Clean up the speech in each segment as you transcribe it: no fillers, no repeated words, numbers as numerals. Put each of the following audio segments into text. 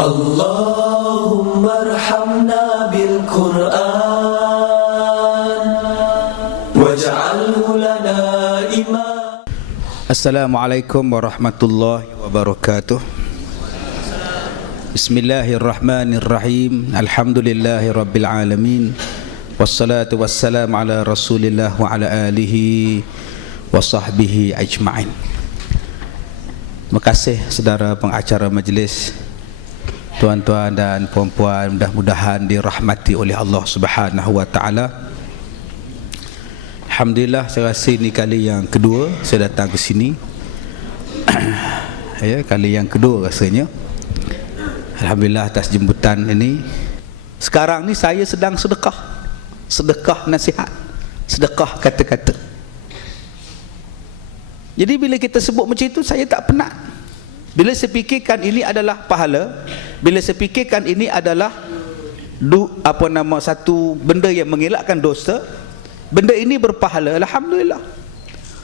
Allahumma arhamna bil Qur'an waj'alhu lana imam. Assalamualaikum warahmatullahi wabarakatuh. Bismillahirrahmanirrahim. Alhamdulillahi rabbil alamin. Wassalatu wassalamu ala rasulillah wa ala alihi wa sahbihi ajma'in. Terima kasih saudara pengacara majlis, tuan-tuan dan puan-puan, mudah-mudahan dirahmati oleh Allah Subhanahu wa taala. Alhamdulillah, saya rasa ini kali yang kedua saya datang ke sini. Ya, kali yang kedua rasanya. Alhamdulillah atas jemputan ini. Sekarang ni saya sedang sedekah. Sedekah nasihat. Sedekah kata-kata. Jadi bila kita sebut macam itu, saya tak penat. Bila saya fikirkan ini adalah pahala, bila saya fikirkan ini adalah satu benda yang mengelakkan dosa, benda ini berpahala, alhamdulillah.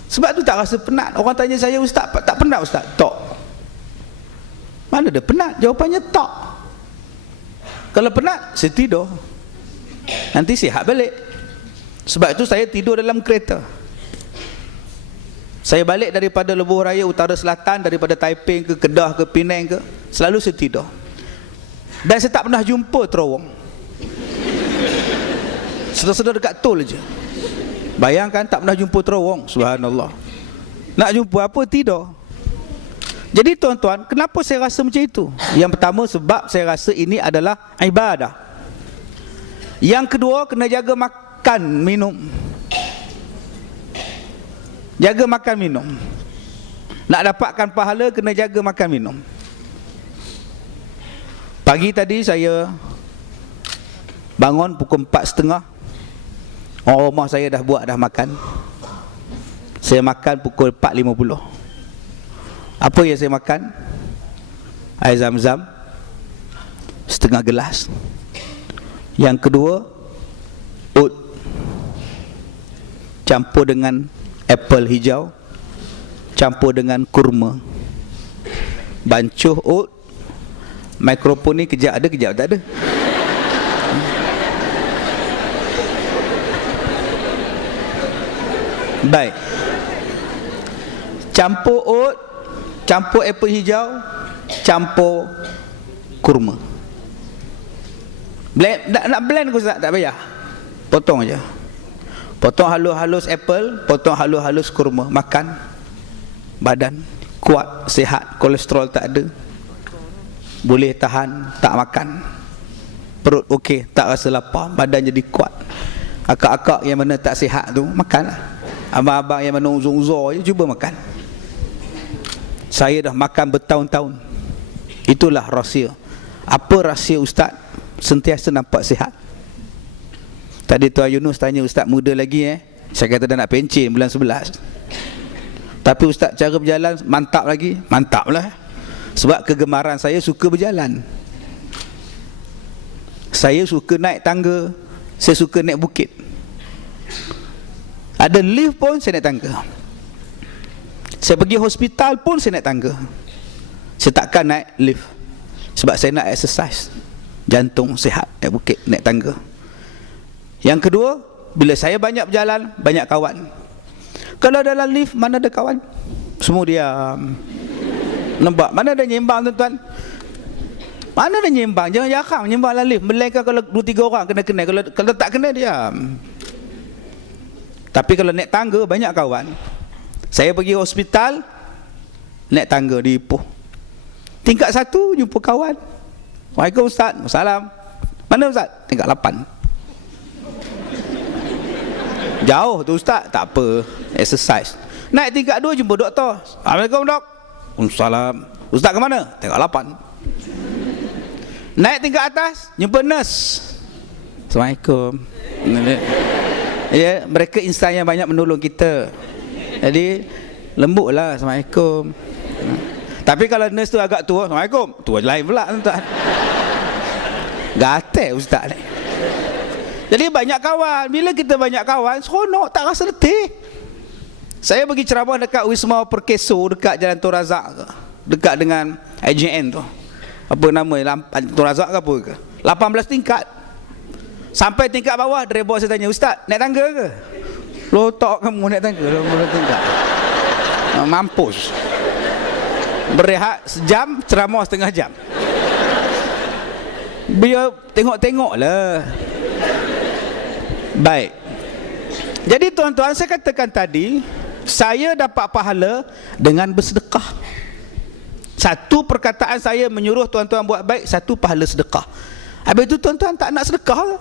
Sebab tu tak rasa penat. Orang tanya saya, ustaz, tak penat ustaz? Tak. Mana ada penat? Jawapannya tak. Kalau penat, saya tidur. Nanti sihat balik. Sebab itu saya tidur dalam kereta. Saya balik daripada Lebuh Raya Utara Selatan, daripada Taiping ke Kedah ke Penang ke, selalu saya tidur. Dan saya tak pernah jumpa terowong. Sedar-sedar dekat tol je. Bayangkan tak pernah jumpa terowong. Subhanallah. Nak jumpa apa? Tidur. Jadi tuan-tuan, kenapa saya rasa macam itu? Yang pertama, sebab saya rasa ini adalah ibadah. Yang kedua, kena jaga makan minum. Jaga makan minum. Nak dapatkan pahala, kena jaga makan minum. Pagi tadi saya bangun pukul 4.30. Orang rumah saya dah makan. Saya makan pukul 4.50. Apa yang saya makan? Air zam-zam setengah gelas. Yang kedua, oat campur dengan apple hijau, campur dengan kurma. Bancuh oat. Mikrofon ni kejap ada, kejap tak ada. Baik. Campur oat, campur apple hijau, campur kurma. Blend, nak blend ke ustaz? Tak payah. Potong aja. Potong halus-halus apple, potong halus-halus kurma. Makan. Badan kuat, sihat, kolesterol tak ada. Boleh tahan, tak makan. Perut okey, tak rasa lapar, badan jadi kuat. Akak-akak yang mana tak sihat tu, makanlah. Abang-abang yang mana uzur-uzur je, cuba makan. Saya dah makan bertahun-tahun. Itulah rahsia. Apa rahsia ustaz sentiasa nampak sihat? Tadi Tuan Yunus tanya, ustaz muda lagi Saya kata dah nak pencen bulan 11. Tapi ustaz cara berjalan mantap lagi. Mantap lah. Sebab kegemaran saya suka berjalan. Saya suka naik tangga. Saya suka naik bukit. Ada lift pun saya naik tangga. Saya pergi hospital pun saya naik tangga. Saya takkan naik lift. Sebab saya nak exercise. Jantung sihat, naik bukit, naik tangga. Yang kedua, bila saya banyak berjalan, banyak kawan. Kalau dalam lift, mana ada kawan? Semua diam. Nampak? Mana ada nyembang tuan-tuan? Mana ada nyembang? Jangan jarang nyembang dalam lift. Melainkan kalau 2-3 orang kena-kena. Kalau tak kena, diam. Tapi kalau naik tangga, banyak kawan. Saya pergi hospital, naik tangga di Ipoh. Tingkat 1, jumpa kawan. Waalaikumsalam ustaz. Salam. Mana ustaz? Tingkat 8. Jauh tu ustaz. Tak apa, exercise. Naik tingkat 2, jumpa doktor. Assalamualaikum dok. Waalaikumsalam. Ustaz ke mana? Tingkat 8. Naik tingkat atas, jumpa nurse. Assalamualaikum. Ya, mereka insan yang banyak menolong kita. Jadi lembutlah. Assalamualaikum. Tapi kalau nurse tu agak tua, Assalamualaikum. Tua lain pula tuan. Gatal ustaz ni. Jadi banyak kawan. Bila kita banyak kawan, seronok, tak rasa letih. Saya pergi ceramah dekat Wisma Perkeso, dekat Jalan Tun Razak, dekat dengan IJN tu. apa nama, Tun Razak ke apa ke, 18 tingkat. Sampai tingkat bawah, driver saya tanya, "Ustaz, naik tangga ke?" "Lotok kamu naik tangga, 18 tingkat." Mampus. Berehat sejam, ceramah setengah jam. Biar tengok-tengok lah. Baik. Jadi tuan-tuan, saya katakan tadi, saya dapat pahala dengan bersedekah. Satu perkataan saya menyuruh tuan-tuan buat baik, satu pahala sedekah. Habis itu tuan-tuan tak nak sedekah ke?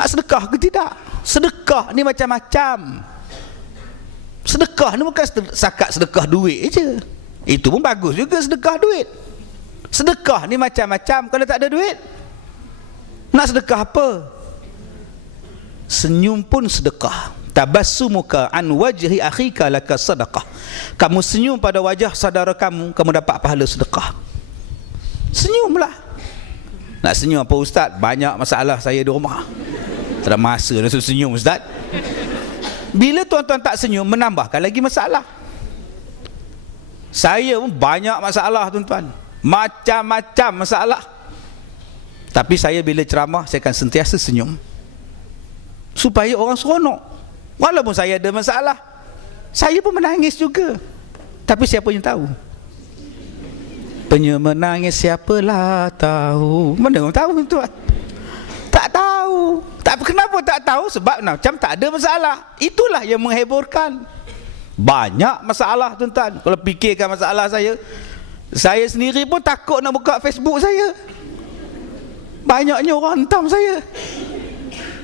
Nak sedekah ke tidak? Sedekah ni macam-macam. Sedekah ni bukan sakat sedekah duit je. Itu pun bagus juga sedekah duit. Sedekah ni macam-macam. Kalau tak ada duit, nak sedekah apa? Senyum pun sedekah. Tabassumuka an wajhi akhika laka sadaqah. Kamu senyum pada wajah saudara kamu, kamu dapat pahala sedekah. Senyumlah. Nak senyum apa ustaz? Banyak masalah saya di rumah. Tak ada masa nak senyum ustaz. Bila tuan-tuan tak senyum, menambahkan lagi masalah. Saya pun banyak masalah tuan-tuan, macam-macam masalah. Tapi saya bila ceramah, saya akan sentiasa senyum supaya orang seronok. Walaupun saya ada masalah, saya pun menangis juga. Tapi siapa yang tahu? Menangis siapalah tahu. Mana orang tahu tuan? Tak tahu. Kenapa tak tahu? Sebab macam tak ada masalah. Itulah yang mengheburkan. Banyak masalah tuan-tuan. Kalau fikirkan masalah saya sendiri pun takut nak buka Facebook saya. Banyaknya orang hentam saya.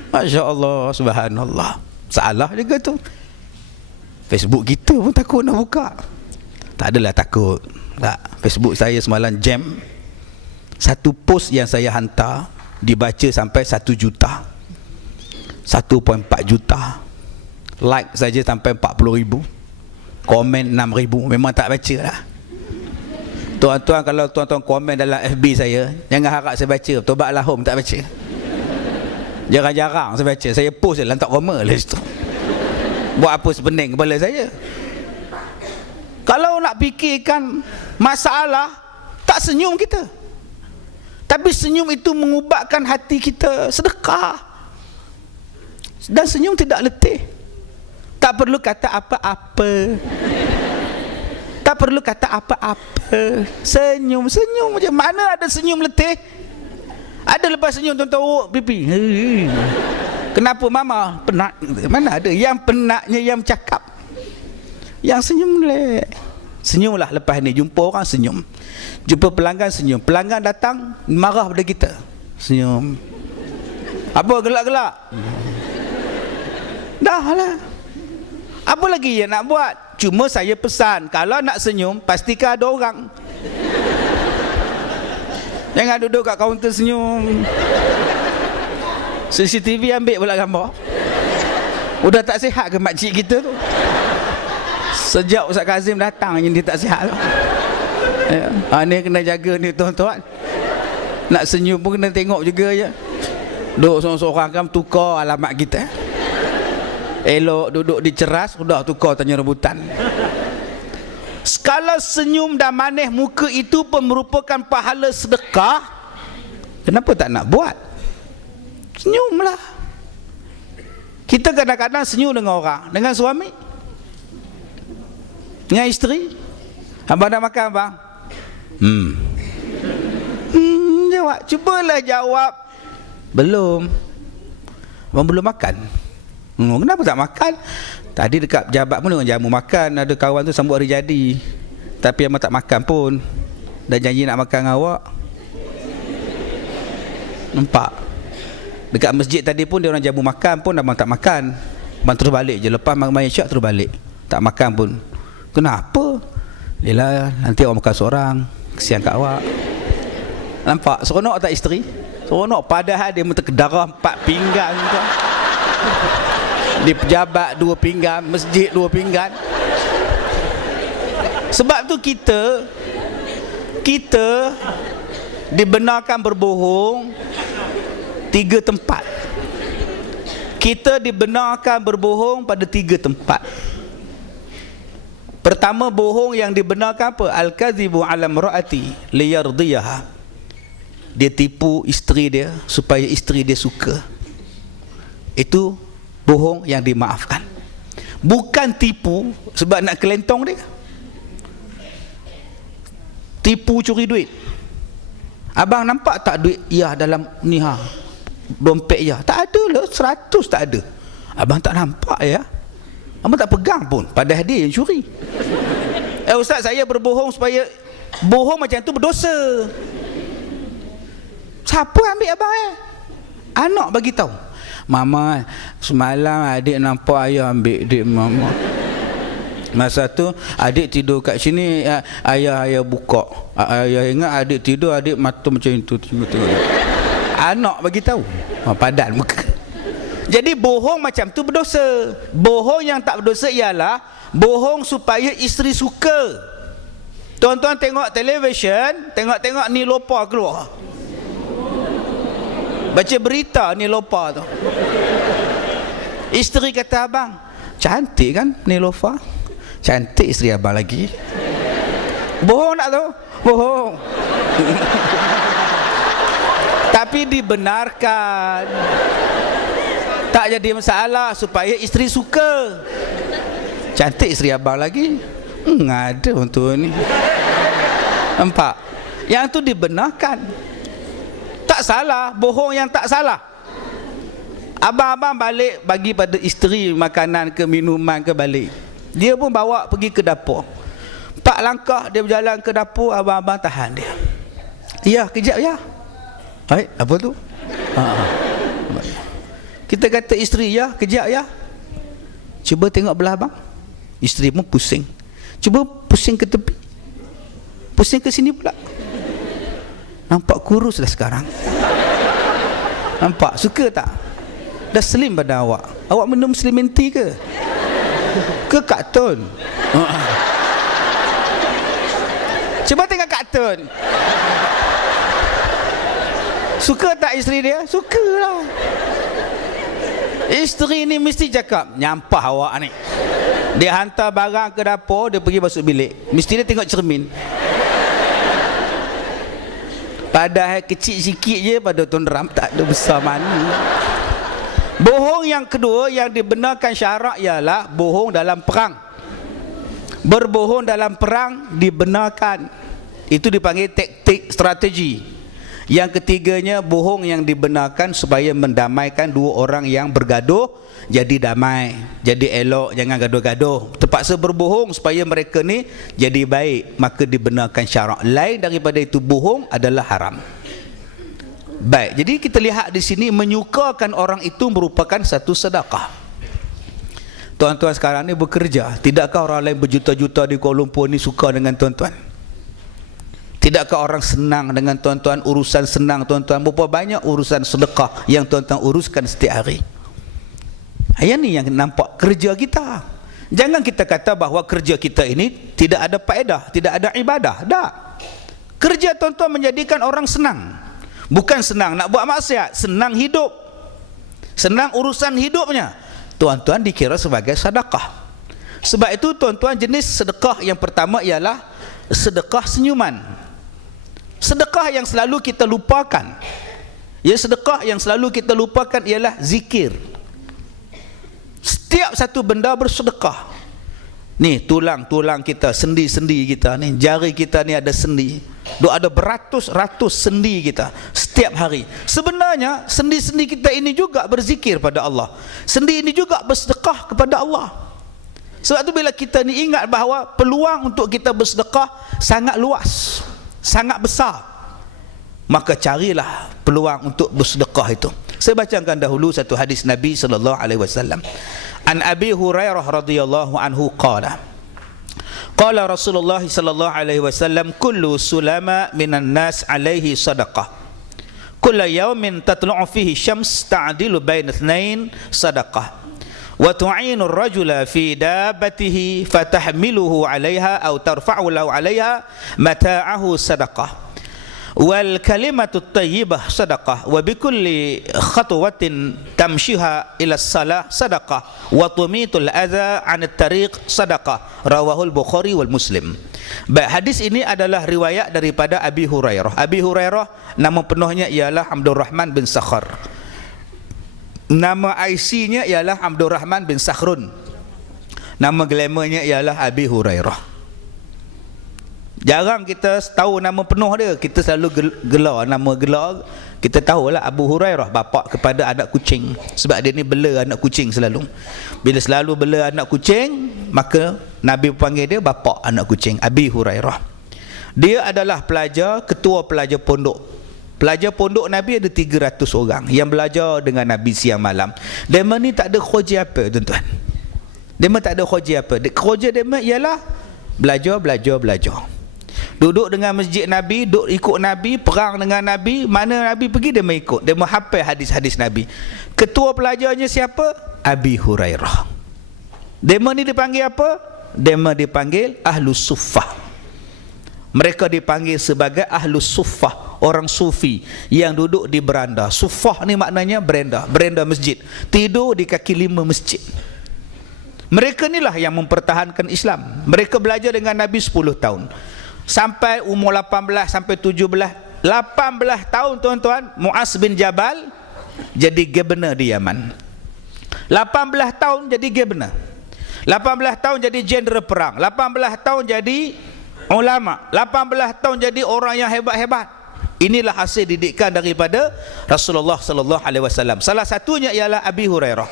Masya Allah, subhanallah. Salah juga tu. Facebook kita pun takut nak buka. Tak adalah takut. Tak. Facebook saya semalam jam. Satu post yang saya hantar dibaca sampai 1 juta, 1.4 juta. Like saja sampai 40,000. Komen 6,000. Memang tak baca lah. Tuan-tuan, kalau tuan-tuan komen dalam FB saya, jangan harap saya baca. Tobatlah home, tak baca. Jarang-jarang saya baca. Saya post je, lantak koma lah situ. Buat apa sepening kepala saya? Kalau nak fikirkan masalah, tak senyum kita. Tapi senyum itu mengubatkan hati kita. Sedekah. Dan senyum tidak letih. Tak perlu kata apa-apa. Tak perlu kata apa-apa. Senyum-senyum je. Mana ada senyum letih? Ada lepas senyum tuan-tuan, oh pipi. Kenapa mama penat? Mana ada? Yang penatnya yang cakap. Yang senyum leh. Senyumlah lepas ni. Jumpa orang senyum. Jumpa pelanggan senyum. Pelanggan datang marah pada kita. Senyum. Apa gelak-gelak? Dah lah. Apa lagi yang nak buat? Cuma saya pesan, kalau nak senyum, pastikan ada orang. Jangan duduk kat kaunter senyum. CCTV ambil pula gambar. Udah tak sihat ke makcik kita tu? Sejak Ustaz Kazim datang yang dia tak sihat tu. Ya. Ni kena jaga ni tuan-tuan. Nak senyum pun kena tengok juga je. Duduk seorang-seorang kan tukar alamat kita. Elok duduk di ceras, sudah tukar tanya rebutan. Kalau senyum dan manis muka itu pun merupakan pahala sedekah, kenapa tak nak buat? Senyumlah. Kita kadang-kadang senyum dengan orang, dengan suami, dengan isteri. Abang dah makan abang? Jawab, cubalah jawab. Belum. Abang belum makan. Kenapa tak makan? Tadi dekat pejabat pun dengan jamu makan. Ada kawan tu sambut hari jadi, tapi abang tak makan pun. Dah janji nak makan dengan awak. Nampak? Dekat masjid tadi pun dia orang jamu makan pun abang tak makan. Abang terus balik je. Lepas main syak terus balik. Tak makan pun. Kenapa? Yelah, nanti awak makan seorang. Kesian kat awak. Nampak? Seronok tak isteri? Seronok. Padahal dia terkedarah 4 pinggan tu. Di pejabat 2 pinggan, masjid 2 pinggan. Sebab tu kita dibenarkan berbohong 3 tempat. Kita dibenarkan berbohong pada 3 tempat. Pertama, bohong yang dibenarkan apa? Al-kadhibu 'ala imra'ati liyardiyaha. Dia tipu isteri dia supaya isteri dia suka. Itu bohong yang dimaafkan. Bukan tipu sebab nak kelentong dia. Tipu curi duit. Abang nampak tak duit ya dalam ni ha, dompet ya? Tak ada lah, 100 tak ada. Abang tak nampak ya? Abang tak pegang pun, padahal dia yang curi. Ustaz, saya berbohong supaya, bohong macam tu berdosa. Siapa ambil abang Anak bagi tahu. Mama, semalam adik nampak ayah ambil duit mama. Masa tu adik tidur kat sini, ayah buka. Ayah ingat adik tidur, adik mata macam itu. Anak bagi tahu. Padan muka. Jadi bohong macam tu berdosa. Bohong yang tak berdosa ialah bohong supaya isteri suka. Tuan-tuan tengok televisyen, tengok-tengok ni lopa keluar. Baca berita ni lopa tu. Isteri kata abang, cantik kan Nilofa? Cantik isteri abang lagi. Bohong tak tu? Bohong. Tapi dibenarkan. Tak jadi masalah supaya isteri suka. Cantik isteri abang lagi. Ada untuk ni. Nampak? Yang tu dibenarkan. Tak salah, bohong yang tak salah. Abang-abang balik bagi pada isteri makanan ke minuman ke balik. Dia pun bawa pergi ke dapur. 4 langkah dia berjalan ke dapur, abang-abang tahan dia. Ya, kejap ya. Hai, apa tu? Kita kata isteri, ya, kejap ya. Cuba tengok belah abang. Isteri pun pusing. Cuba pusing ke tepi. Pusing ke sini pula. Nampak kurus dah sekarang. Nampak? Suka tak? Dah slim pada awak. Awak minum slimming tea ke? Ke kartun? Cuba tengok kartun. Suka tak isteri dia? Sukalah. Isteri ni mesti cakap, nyampah awak ni. Dia hantar barang ke dapur, dia pergi masuk bilik. Mesti dia tengok cermin. Padahal kecil sikit je pada Tuan Ram, tak ada besar mana. Bohong yang kedua yang dibenarkan syarak ialah bohong dalam perang. Berbohong dalam perang dibenarkan. Itu dipanggil taktik strategi. Yang ketiganya bohong yang dibenarkan supaya mendamaikan dua orang yang bergaduh jadi damai, jadi elok, jangan gaduh-gaduh. Terpaksa berbohong supaya mereka ni jadi baik, maka dibenarkan syarak. Lain daripada itu bohong adalah haram. Baik, jadi kita lihat di sini menyukakan orang itu merupakan satu sedekah. Tuan-tuan sekarang ni bekerja, tidakkah orang lain berjuta-juta di Kuala Lumpur ni suka dengan tuan-tuan? Tidakkah orang senang dengan tuan-tuan, urusan senang tuan-tuan? Berapa banyak urusan sedekah yang tuan-tuan uruskan setiap hari? Yang ni yang nampak kerja kita. Jangan kita kata bahawa kerja kita ini tidak ada faedah, tidak ada ibadah. Tak. Kerja tuan-tuan menjadikan orang senang. Bukan senang nak buat maksiat, senang hidup. Senang urusan hidupnya. Tuan-tuan dikira sebagai sedekah. Sebab itu tuan-tuan, jenis sedekah yang pertama ialah sedekah senyuman. Sedekah yang selalu kita lupakan. Ya, sedekah yang selalu kita lupakan ialah zikir. Setiap satu benda bersedekah. Ni tulang-tulang kita, sendi-sendi kita ni, jari kita ni ada sendi. Ada beratus-ratus sendi kita setiap hari. Sebenarnya sendi-sendi kita ini juga berzikir pada Allah. Sendi ini juga bersedekah kepada Allah. Sebab tu bila kita ni ingat bahawa peluang untuk kita bersedekah sangat luas, sangat besar, maka carilah peluang untuk bersedekah itu. Saya bacakan dahulu satu hadis Nabi sallallahu alaihi wasallam. An Abi Hurairah radhiyallahu anhu qala qala Rasulullah sallallahu alaihi wasallam kullu sulama minan nas alaihi sadaqah kullu yawmin tatlu'u fihi syams ta'dilu baina ithnain sadaqah wa tu'inu ar-rajula fi dabbatihi fatahmiluhu 'alayha aw tarfa'u lahu 'alayha mata'ahu sadaqah wal kalimatut thayyibah sadaqah wa bikulli khatwatin tamshiha ila salah sadaqah wa tumitul adza 'anit tariq sadaqah, rawahul Bukhari wal Muslim. Baik, hadis ini adalah riwayat daripada Abi Hurairah. Abi Hurairah nama penuhnya ialah Abdurrahman bin Sakhar. Nama IC-nya ialah Abdurrahman bin Sakhrun. Nama glamournya ialah Abi Hurairah. Jarang kita tahu nama penuh dia, kita selalu gelar nama gelar. Kita tahulah Abu Hurairah, bapa kepada anak kucing, sebab dia ni bela anak kucing selalu. Bila selalu bela anak kucing, maka Nabi panggil dia bapa anak kucing, Abi Hurairah. Dia adalah pelajar, ketua pelajar pondok. Pelajar pondok Nabi ada 300 orang yang belajar dengan Nabi siang malam. Dia ni tak ada kerja apa, tuan-tuan. Dia tak ada kerja apa. Kerja dia ialah belajar. Duduk dengan masjid Nabi, duduk ikut Nabi, perang dengan Nabi, mana Nabi pergi dia mengikut, dia menghafal hadis-hadis Nabi. Ketua pelajarnya siapa? Abi Hurairah. Dema ni dipanggil apa? Dema dipanggil Ahlus Suffah. Mereka dipanggil sebagai Ahlus Suffah, orang sufi yang duduk di beranda. Suffah ni maknanya beranda masjid, tidur di kaki 5 masjid. Mereka inilah yang mempertahankan Islam. Mereka belajar dengan Nabi 10 tahun. Sampai umur 18 sampai 17, 18 tahun tuan-tuan, Muaz bin Jabal jadi governor di Yaman. 18 tahun jadi governor. 18 tahun jadi jenderal perang. 18 tahun jadi ulama. 18 tahun jadi orang yang hebat-hebat. Inilah hasil didikan daripada Rasulullah sallallahu alaihi wasallam. Salah satunya ialah Abi Hurairah.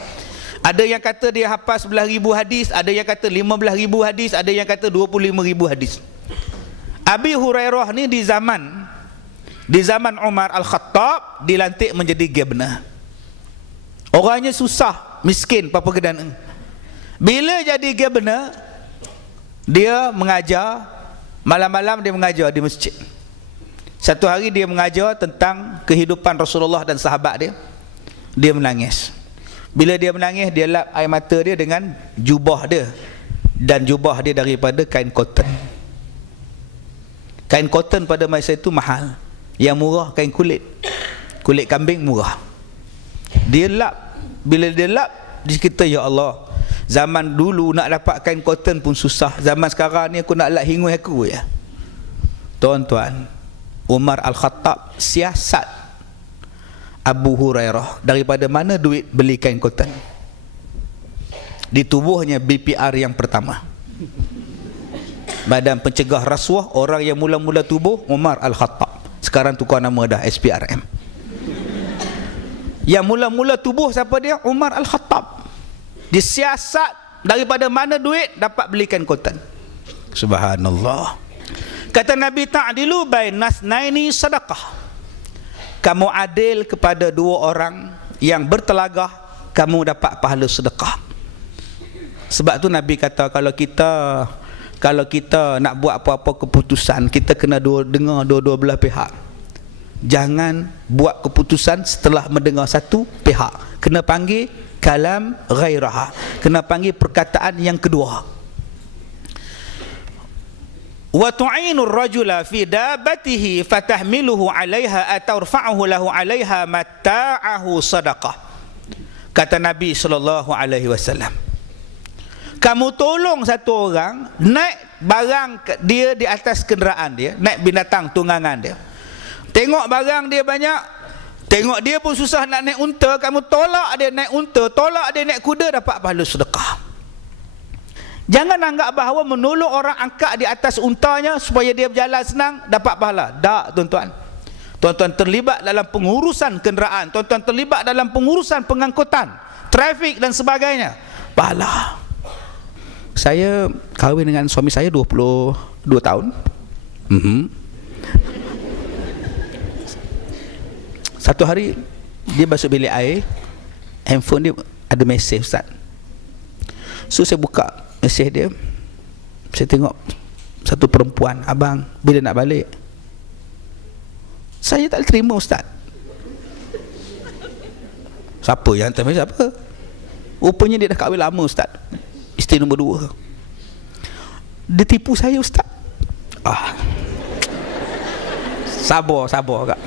Ada yang kata dia hafal 11,000 hadis, ada yang kata 15,000 hadis, ada yang kata 25,000 hadis. Abi Hurairah ni di zaman Umar Al-Khattab dilantik menjadi governor. Orangnya susah, miskin, apa keadaan. Bila jadi governor, dia mengajar, malam-malam dia mengajar di masjid. Satu hari dia mengajar tentang kehidupan Rasulullah dan sahabat dia. Dia menangis. Bila dia menangis, dia lap air mata dia dengan jubah dia. Dan jubah dia daripada kain cotton. Kain cotton pada masa itu mahal. Yang murah kain kulit. Kulit kambing murah. Dia lap. Bila dia lap, dia kata, ya Allah, zaman dulu nak dapat kain cotton pun susah. Zaman sekarang ni aku nak lap hingus aku ya. Tuan-tuan, Umar Al-Khattab siasat Abu Hurairah daripada mana duit beli kain cotton. Di tubuhnya BPR yang pertama, Badan Pencegah Rasuah. Orang yang mula-mula tubuh Umar Al-Khattab. Sekarang tukar nama dah SPRM. Yang mula-mula tubuh siapa dia? Umar Al-Khattab. Disiasat daripada mana duit dapat belikan cotton. Subhanallah. Kata Nabi, ta'dilu bainas naini sadaqah. Kamu adil kepada dua orang yang bertelagah, kamu dapat pahala sedekah. Sebab tu Nabi kata, kalau kita nak buat apa-apa keputusan, kita kena dengar dua-dua belah pihak. Jangan buat keputusan setelah mendengar satu pihak. Kena panggil kalam ghairaha, kena panggil perkataan yang kedua. Wa tu'inur rajula fi dabatihi fatahmiluhu 'alaiha atau tarfa'uhu lahu 'alaiha mata'ahu sadaqah. Kata Nabi sallallahu alaihi wasallam, kamu tolong satu orang naik barang dia di atas kenderaan dia, naik binatang tunggangan dia. Tengok barang dia banyak, tengok dia pun susah nak naik unta, kamu tolak dia naik unta, tolak dia naik kuda, dapat pahala sedekah. Jangan anggap bahawa menolong orang angkat di atas untanya supaya dia berjalan senang dapat pahala. Tak, tuan-tuan. Tuan-tuan terlibat dalam pengurusan kenderaan, tuan-tuan terlibat dalam pengurusan pengangkutan, trafik dan sebagainya, pahala. Saya kahwin dengan suami saya 22 tahun. Satu hari dia masuk bilik air, handphone dia ada mesej, Ustaz. So saya buka mesej dia, saya tengok satu perempuan, abang bila nak balik? Saya tak terima, Ustaz. Siapa yang hantar mesej apa? Rupanya dia dah kahwin lama, Ustaz. Isteri nombor 2. Dia tipu saya, Ustaz. Sabar kak.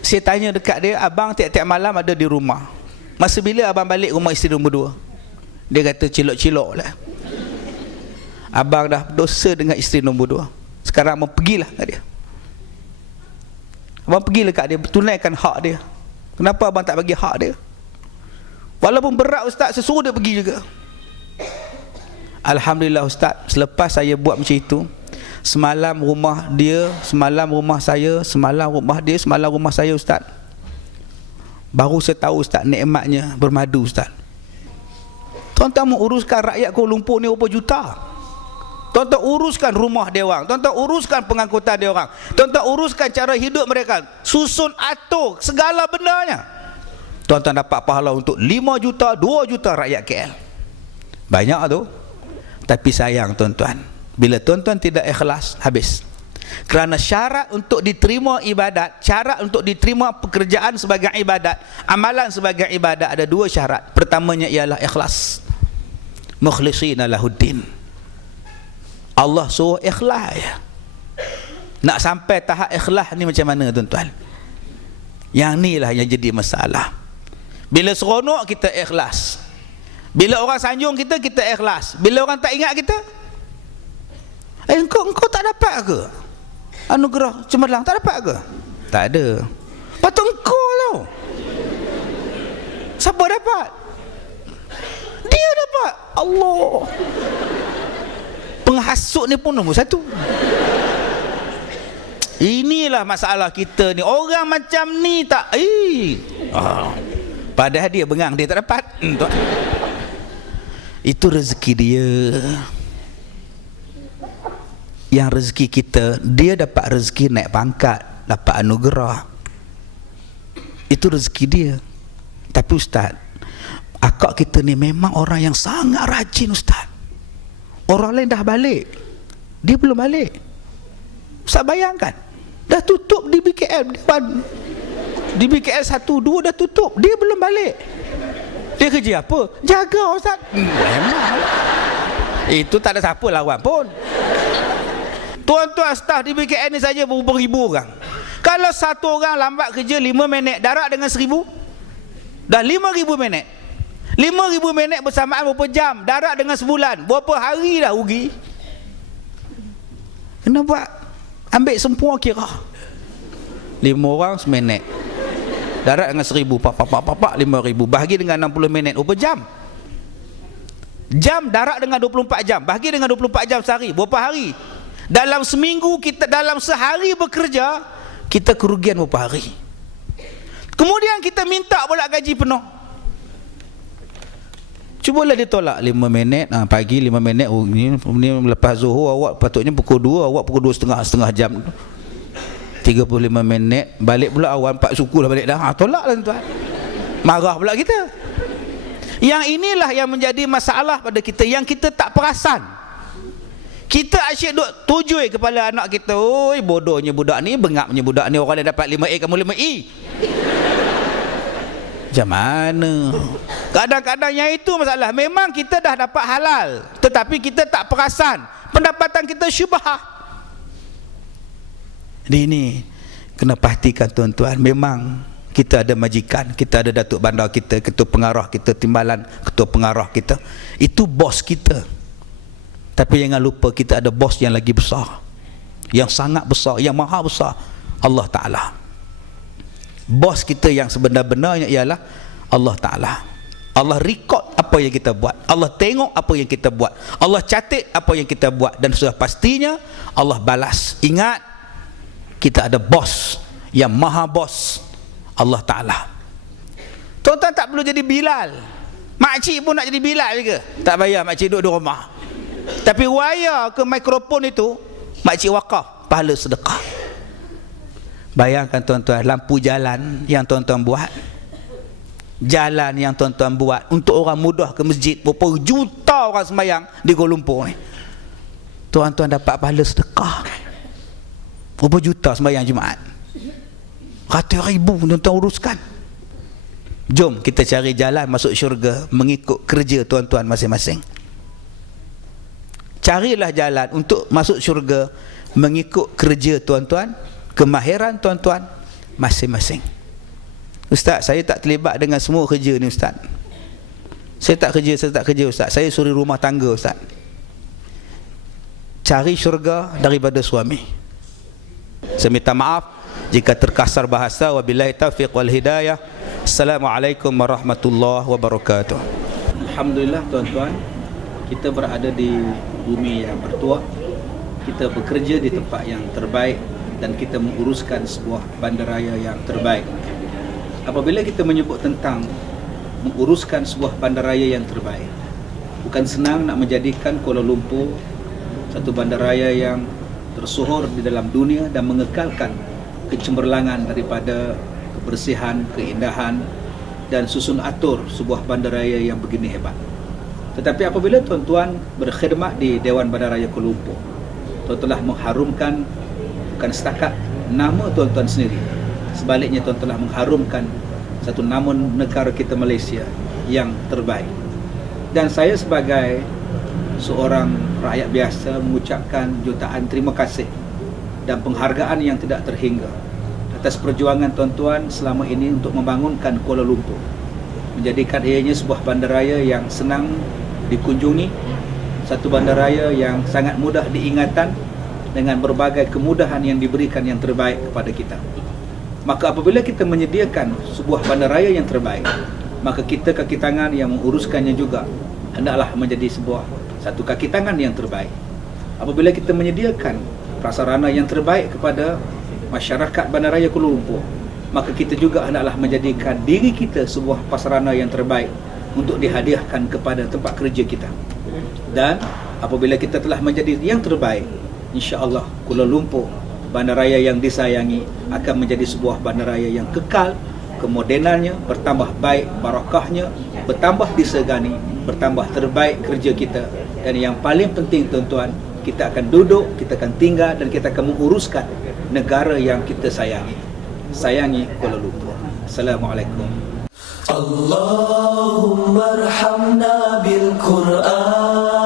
Saya tanya dekat dia, abang tiap-tiap malam ada di rumah. Masa bila abang balik rumah isteri nombor 2? Dia kata cilok-cilok lah. Abang dah dosa dengan isteri nombor 2. Sekarang abang pergilah kat dia. Abang pergilah kat dia, tunaikan hak dia. Kenapa abang tak bagi hak dia? Walaupun berat ustaz, saya suruh dia pergi juga. Alhamdulillah ustaz, selepas saya buat macam itu, semalam rumah dia, semalam rumah saya, semalam rumah dia, semalam rumah saya ustaz. Baru saya tahu ustaz nikmatnya bermadu ustaz. Tuan-tuan menguruskan rakyat Kuala Lumpur ni berapa juta. Tuan-tuan uruskan rumah dia orang, tuan-tuan uruskan pengangkutan dia orang, tuan-tuan uruskan cara hidup mereka, susun atur segala bendanya. Tuan-tuan dapat pahala untuk 5 juta, 2 juta rakyat KL. Banyak tu. Tapi sayang tuan-tuan, bila tuan-tuan tidak ikhlas, habis. Kerana syarat untuk diterima ibadat, syarat untuk diterima pekerjaan sebagai ibadat, amalan sebagai ibadat, ada 2 syarat. Pertamanya ialah ikhlas. Mukhlishina lahuddin. Allah suruh ikhlas ya. Nak sampai tahap ikhlas ni macam mana tuan-tuan? Yang ni lah yang jadi masalah. Bila seronok kita ikhlas, bila orang sanjung kita, kita ikhlas. Bila orang tak ingat kita, engkau tak dapat ke anugerah cemerlang? Tak dapat ke? Tak ada. Patut engkau tau. Siapa dapat? Dia dapat. Allah. Penghasut ni pun nombor 1. Inilah masalah kita ni. Orang macam ni tak padahal dia bengang, dia tak dapat. Itu rezeki dia. Yang rezeki kita, dia dapat rezeki naik pangkat, dapat anugerah. Itu rezeki dia. Tapi ustaz, akak kita ni memang orang yang sangat rajin ustaz. Orang lain dah balik, dia belum balik. Ustaz bayangkan, dah tutup di BKL di BKL 1, 2 dah tutup, dia belum balik. Dia kerja apa? Jaga ustaz. Memang itu tak ada siapa lawan pun. Tuan-tuan staf di BKL ni saja berapa ribu orang. Kalau satu orang lambat kerja 5 minit, darat dengan 1000, dah 5000 minit. 5000 minit bersamaan berapa jam, darat dengan sebulan, berapa hari dah rugi. Kena buat, ambil semua kira 5 orang seminit, darat dengan 1000, 5000, bahagi dengan 60 minit, berapa jam? Jam darat dengan 24 jam, bahagi dengan 24 jam sehari, berapa hari? Dalam seminggu kita, dalam sehari bekerja, kita kerugian berapa hari? Kemudian kita minta pula gaji penuh. Cubalah ditolak 5 minit, pagi 5 minit, ni lepas zuhur awak patutnya pukul 2, awak pukul 2 setengah jam, 35 minit, balik pula awal 4 suku lah balik dah. Tolaklah tuan. Marah pula kita. Yang inilah yang menjadi masalah pada kita, yang kita tak perasan. Kita asyik duk tujui kepala anak kita, oi bodohnya budak ni, bengapnya budak ni, orang lain dapat 5A kamu 5E. Macam mana? Kadang-kadang yang itu masalah. Memang kita dah dapat halal, tetapi kita tak perasan, pendapatan kita syubhah. Ini kena pastikan tuan-tuan, memang kita ada majikan, kita ada datuk bandar kita, ketua pengarah kita, timbalan ketua pengarah kita, itu bos kita. Tapi jangan lupa kita ada bos yang lagi besar, yang sangat besar, yang maha besar, Allah Ta'ala. Bos kita yang sebenar-benarnya ialah Allah Ta'ala. Allah rekod apa yang kita buat, Allah tengok apa yang kita buat, Allah catat apa yang kita buat, dan sudah pastinya Allah balas. Ingat, kita ada bos yang maha bos, Allah Ta'ala. Tuan-tuan tak perlu jadi Bilal. Makcik pun nak jadi Bilal juga, tak bayar, makcik duduk di rumah. Tapi wire ke mikrofon itu, makcik wakaf, pahala sedekah. Bayangkan tuan-tuan, lampu jalan yang tuan-tuan buat, jalan yang tuan-tuan buat untuk orang mudah ke masjid, berapa juta orang sembahyang di Kuala Lumpur ni, tuan-tuan dapat pahala sedekah. Berapa juta sembahyang Jumaat, ratus ribu tuan-tuan uruskan. Jom kita cari jalan masuk syurga mengikut kerja tuan-tuan masing-masing. Carilah jalan untuk masuk syurga mengikut kerja tuan-tuan, kemahiran tuan-tuan masing-masing. Ustaz, saya tak terlibat dengan semua kerja ni Ustaz. Saya tak kerja Ustaz. Saya suri rumah tangga Ustaz. Cari syurga daripada suami. Saya minta maaf jika terkasar bahasa. Wabillahi taufiq wal hidayah. Assalamualaikum warahmatullahi wabarakatuh. Alhamdulillah tuan-tuan, kita berada di bumi yang bertuah. Kita bekerja di tempat yang terbaik dan kita menguruskan sebuah bandaraya yang terbaik. Apabila kita menyebut tentang menguruskan sebuah bandaraya yang terbaik, bukan senang nak menjadikan Kuala Lumpur satu bandaraya yang tersohor di dalam dunia dan mengekalkan kecemerlangan daripada kebersihan, keindahan dan susun atur sebuah bandaraya yang begini hebat. Tetapi apabila tuan-tuan berkhidmat di Dewan Bandaraya Kuala Lumpur, tuan telah mengharumkan bukan setakat nama tuan-tuan sendiri, sebaliknya tuan telah mengharumkan satu nama negara kita Malaysia yang terbaik. Dan saya sebagai seorang rakyat biasa mengucapkan jutaan terima kasih dan penghargaan yang tidak terhingga atas perjuangan tuan-tuan selama ini untuk membangunkan Kuala Lumpur, menjadikan ianya sebuah bandaraya yang senang dikunjungi, satu bandaraya yang sangat mudah diingatan dengan berbagai kemudahan yang diberikan yang terbaik kepada kita. Maka apabila kita menyediakan sebuah bandaraya yang terbaik, maka kita kaki tangan yang menguruskannya juga hendaklah menjadi satu kaki tangan yang terbaik. Apabila kita menyediakan prasarana yang terbaik kepada masyarakat bandaraya Kuala Lumpur, maka kita juga hendaklah menjadikan diri kita sebuah prasarana yang terbaik untuk dihadiahkan kepada tempat kerja kita. Dan apabila kita telah menjadi yang terbaik, insya-Allah Kuala Lumpur, bandaraya yang disayangi, akan menjadi sebuah bandaraya yang kekal, kemodenannya bertambah baik, barakahnya bertambah disegani, bertambah terbaik kerja kita. Dan yang paling penting tuan-tuan, kita akan duduk, kita akan tinggal dan kita akan menguruskan negara yang kita sayangi. Sayangi Kuala Lumpur. Assalamualaikum. Allahumma arhamna bil Quran